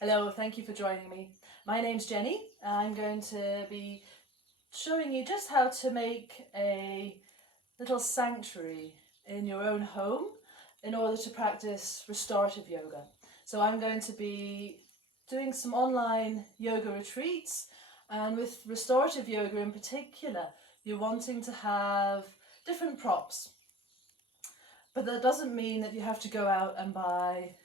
Hello, thank you for joining me. My name's Jenny. I'm going to be showing you just how to make a little sanctuary in your own home in order to practice restorative yoga. So I'm going to be doing some online yoga retreats, and with restorative yoga in particular, you're wanting to have different props. But that doesn't mean that you have to go out and buy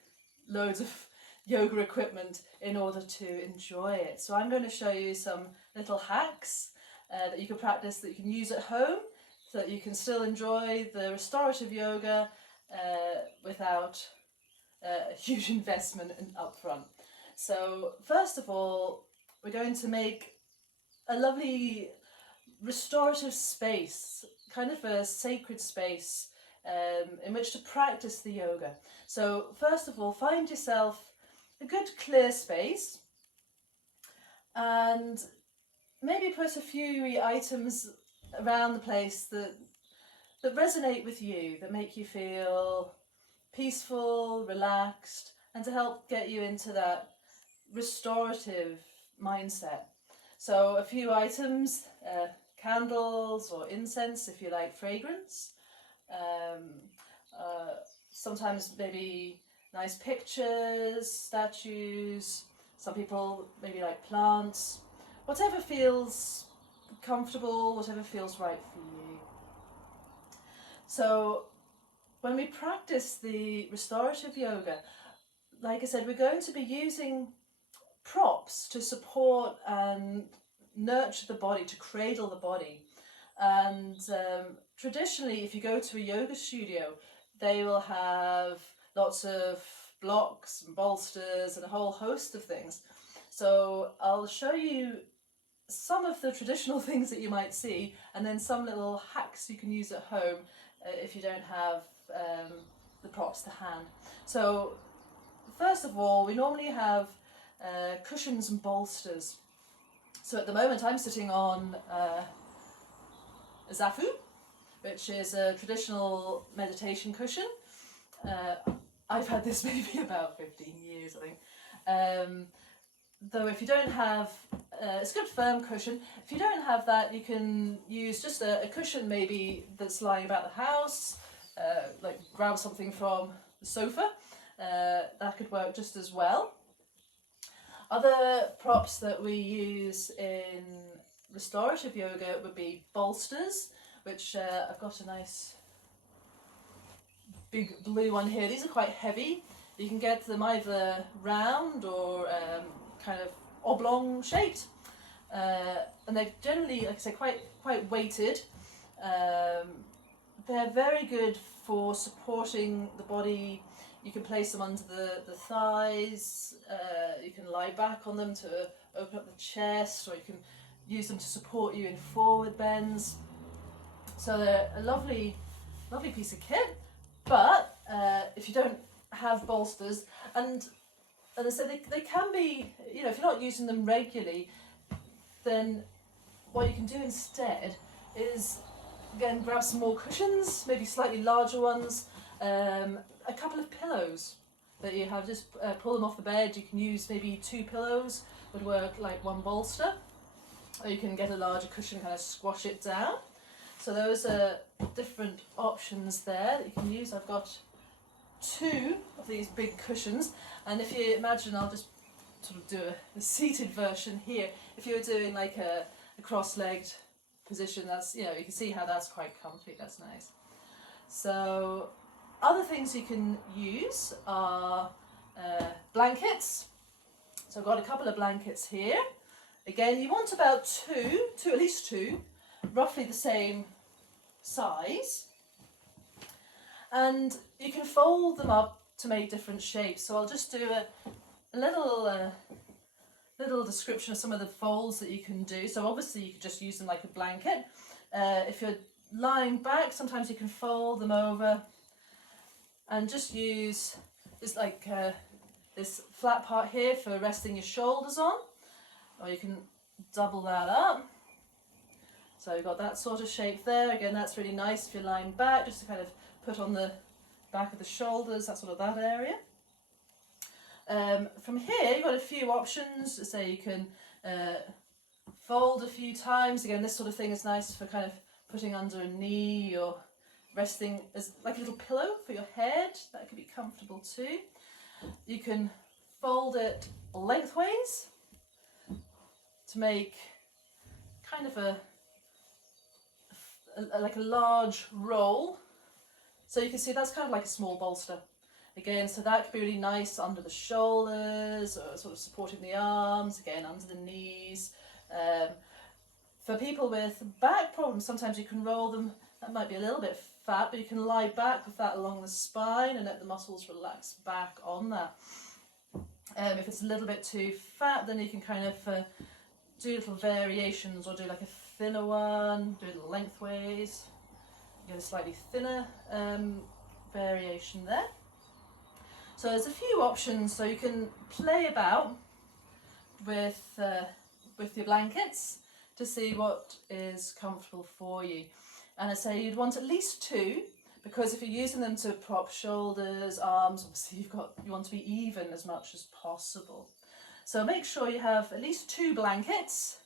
loads of yoga equipment in order to enjoy it. So I'm going to show you some little hacks that you can practice, that you can use at home, so that you can still enjoy the restorative yoga without a huge investment up front. So first of all, we're going to make a lovely restorative space, kind of a sacred space in which to practice the yoga. So first of all, find yourself a good clear space and maybe put a few items around the place that resonate with you, that make you feel peaceful, relaxed, and to help get you into that restorative mindset. So a few items, candles or incense if you like fragrance, sometimes maybe nice pictures, statues, some people maybe like plants, whatever feels comfortable, whatever feels right for you. So when we practice the restorative yoga, like I said, we're going to be using props to support and nurture the body, to cradle the body. And traditionally, if you go to a yoga studio, they will have lots of blocks and bolsters and a whole host of things. So I'll show you some of the traditional things that you might see, and then some little hacks you can use at home if you don't have the props to hand. So first of all, we normally have cushions and bolsters. So at the moment I'm sitting on a zafu, which is a traditional meditation cushion. I've had this maybe about 15 years, I think. Though if you don't have, it's a good firm cushion. If you don't have that, you can use just a cushion maybe that's lying about the house, like grab something from the sofa. That could work just as well. Other props that we use in restorative yoga would be bolsters, which I've got a nice big blue one here. These are quite heavy. You can get them either round or kind of oblong shaped, and they're generally, like I say, quite weighted. They're very good for supporting the body. You can place them under the thighs, you can lie back on them to open up the chest, or you can use them to support you in forward bends. So they're a lovely piece of kit. But if you don't have bolsters, and as I said, they can be, if you're not using them regularly, then what you can do instead is, again, grab some more cushions, maybe slightly larger ones, a couple of pillows that you have, just pull them off the bed. You can use maybe 2 pillows, would work like 1 bolster, or you can get a larger cushion, kind of squash it down. So those are different options there that you can use. I've got 2 of these big cushions, and if you imagine, I'll just sort of do a seated version here. If you're doing like a cross-legged position, that's, you can see how that's quite comfy, that's nice. So other things you can use are blankets. So I've got a couple of blankets here. Again, you want about two, at least 2, roughly the same size, and you can fold them up to make different shapes. So I'll just do a little description of some of the folds that you can do. So obviously you could just use them like a blanket. If you're lying back, sometimes you can fold them over and just use this this flat part here for resting your shoulders on, or you can double that up. So you've got that sort of shape there. Again, that's really nice if you're lying back, just to kind of put on the back of the shoulders, that area. From here, you've got a few options. So you can fold a few times. Again, this sort of thing is nice for kind of putting under a knee or resting as like a little pillow for your head. That could be comfortable too. You can fold it lengthways to make kind of like a large roll. So you can see that's kind of like a small bolster. Again, so that could be really nice under the shoulders, or sort of supporting the arms, again under the knees. For people with back problems, sometimes you can roll them. That might be a little bit fat, but you can lie back with that along the spine and let the muscles relax back on that. If it's a little bit too fat, then you can kind of do little variations, or do like a thinner one, do it lengthways, get a slightly thinner variation there. So there's a few options, so you can play about with your blankets to see what is comfortable for you. And I say you'd want at least two, because if you're using them to prop shoulders, arms, obviously you want to be even as much as possible. So make sure you have at least two blankets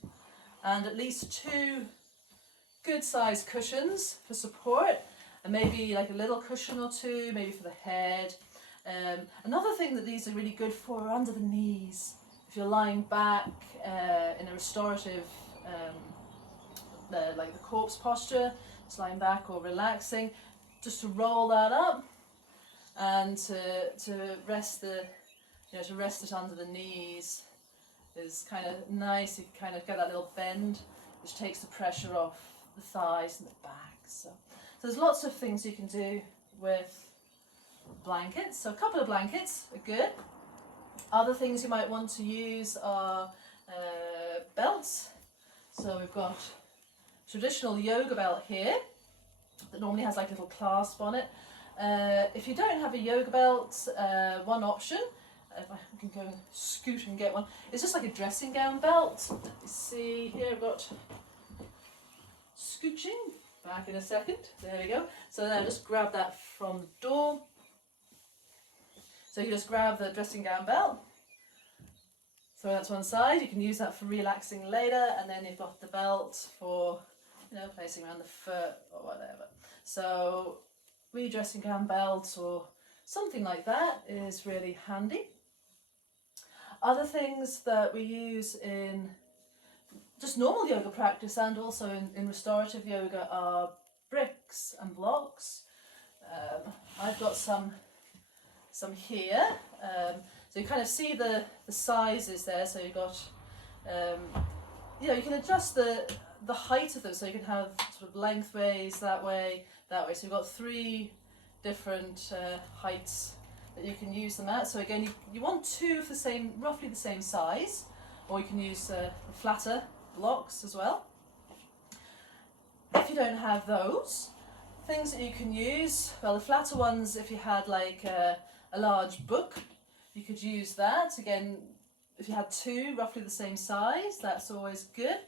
and at least two good sized cushions for support, and maybe like a little cushion or two, maybe for the head. Another thing that these are really good for are under the knees. If you're lying back in a restorative, like the corpse posture, just lying back or relaxing, just to roll that up and to rest to rest it under the knees is kind of nice. You kind of get that little bend, which takes the pressure off the thighs and the back. So there's lots of things you can do with blankets. So a couple of blankets are good. Other things you might want to use are belts. So we've got traditional yoga belt here that normally has like a little clasp on it. If you don't have a yoga belt, one option, if I can go and scoot and get one, it's just like a dressing gown belt. Let me see, here I've got scooching, back in a second, there we go. So then just grab that from the door. So you just grab the dressing gown belt, throw that to one side. You can use that for relaxing later, and then you've got the belt for, placing around the foot or whatever. So dressing gown belt or something like that is really handy. Other things that we use in just normal yoga practice and also in restorative yoga are bricks and blocks. I've got some here. So you kind of see the sizes there. So you've got, you can adjust the height of them, so you can have sort of lengthways that way. So you've got three different heights that you can use them at. So again, you want two of roughly the same size, or you can use flatter blocks as well. If you don't have those, things that you can use, well, the flatter ones, if you had like a large book, you could use that. Again, if you had two roughly the same size, that's always good.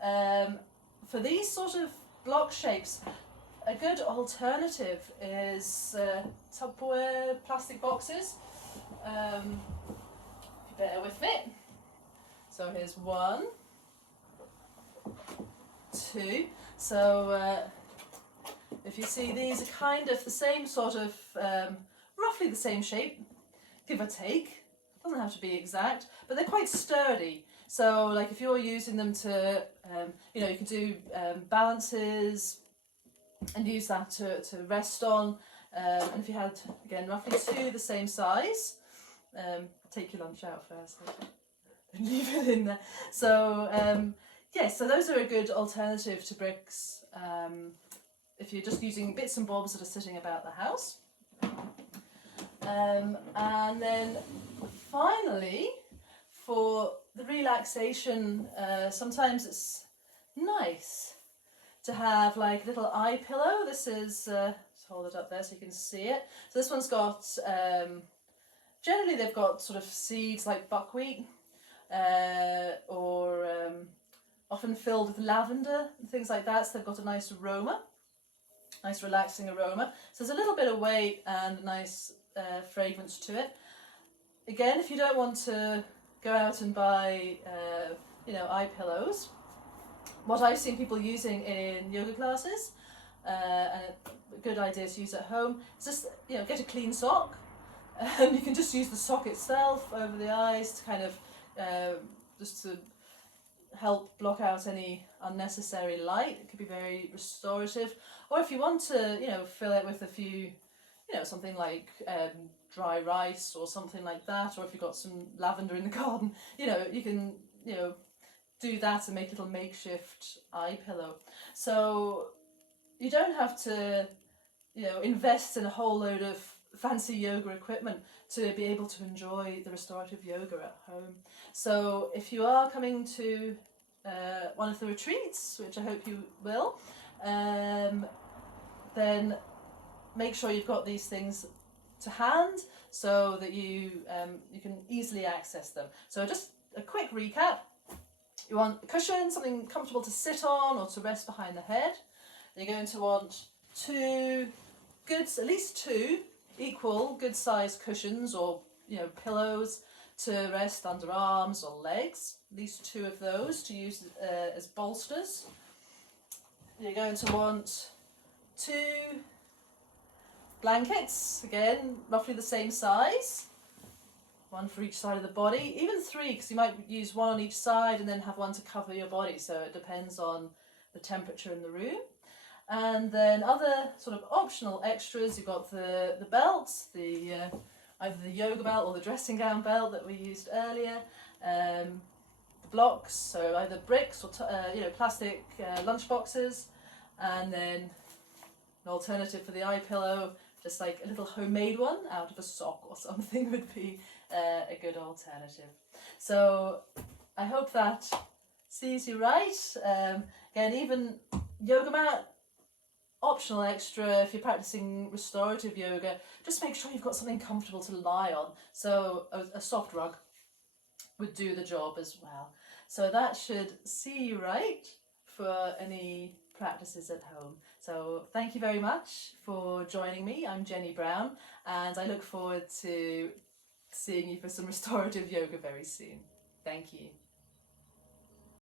For these sort of block shapes, a good alternative is Tupperware plastic boxes. Bear with me. So here's 1, 2. So if you see, these are kind of the same sort of, roughly the same shape, give or take. Doesn't have to be exact, but they're quite sturdy. So like if you're using them to, you can do balances and use that to rest on. And if you had, again, roughly two the same size, take your lunch out first and leave it in there. So so those are a good alternative to bricks if you're just using bits and bobs that are sitting about the house. And then finally, for the relaxation, sometimes it's nice to have like a little eye pillow. This is, let's hold it up there so you can see it. So this one's got, generally they've got sort of seeds like buckwheat, or often filled with lavender and things like that. So they've got a nice aroma, nice relaxing aroma. So there's a little bit of weight and a nice fragrance to it. again, if you don't want to go out and buy, eye pillows, what I've seen people using in yoga classes, and a good idea to use at home, is just, get a clean sock. You can just use the sock itself over the eyes to kind of, just to help block out any unnecessary light. It could be very restorative. Or if you want to, fill it with a few, something like dry rice or something like that, or if you've got some lavender in the garden, you can, do that and make a little makeshift eye pillow. So you don't have to, invest in a whole load of fancy yoga equipment to be able to enjoy the restorative yoga at home. So if you are coming to one of the retreats, which I hope you will, then make sure you've got these things to hand so that you can easily access them. So just a quick recap. You want a cushion, something comfortable to sit on or to rest behind the head. You're going to want at least two equal good-sized cushions or pillows to rest under arms or legs. At least two of those to use as bolsters. You're going to want 2 blankets, again roughly the same size, one for each side of the body, even 3 because you might use one on each side and then have one to cover your body, so it depends on the temperature in the room. And then other sort of optional extras, you've got the belts, either the yoga belt or the dressing gown belt that we used earlier, the blocks, so either bricks or plastic lunch boxes, and then an alternative for the eye pillow, just like a little homemade one out of a sock or something would be a good alternative. So I hope that sees you right. Again, even yoga mat, optional extra if you're practicing restorative yoga. Just make sure you've got something comfortable to lie on. So a soft rug would do the job as well. So that should see you right for any practices at home. So thank you very much for joining me. I'm Genny Brown, and I look forward to seeing you for some restorative yoga very soon. Thank you.